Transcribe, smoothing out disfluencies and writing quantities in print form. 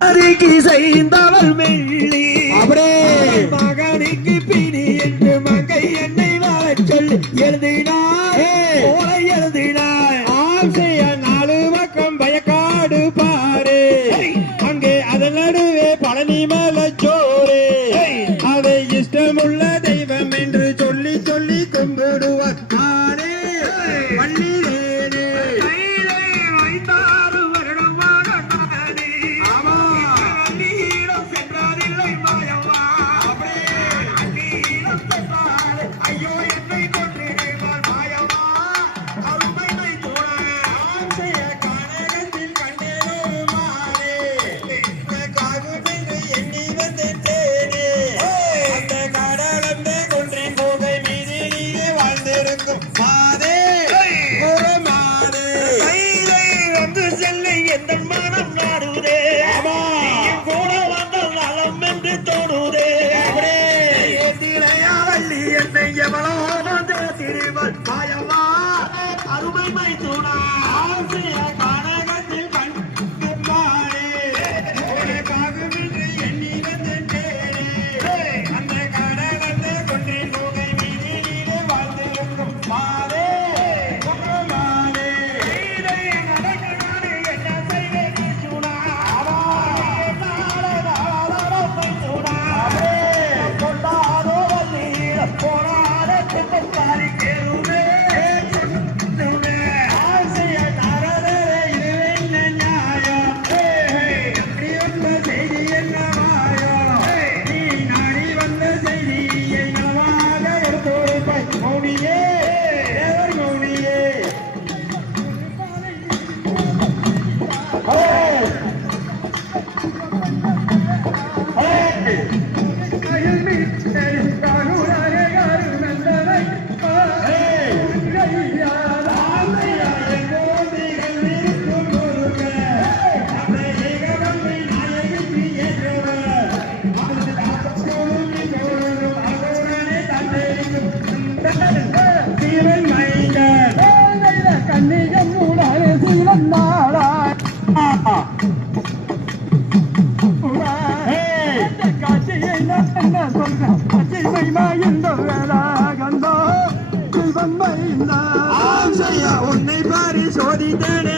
அருகி செய்தவள் மெல்லி அப்படியே மகனுக்கு பிணி என்று மங்கை என்னை வாழச் சொல்லி எழுதினார் போல எழுதினார் ஆசைய நாலு பக்கம் பயக்காடு பாரு அங்கே அதன் நடுவே பழனி மலைச்சோறு அதை இஷ்டமுள்ள தெய்வம் என்று சொல்லி சொல்லி கும்பிடுவார் நானே வள்ளிவேனே அருமை தூணா ஆசைய கானகத்தில் கண்மாறே எண்ணி வந்தேனே அந்த கடகத்தை கொண்டே போகை மீதிலே வாழ்ந்திருக்கும் மாதே மாதே நடக்கிறானே என்ன செய்வேன் சூடா கொண்டாதோ வள்ளீர போராட குப்பத்தாரி கேளுமே உன்னை பாரி சோதித்தேனே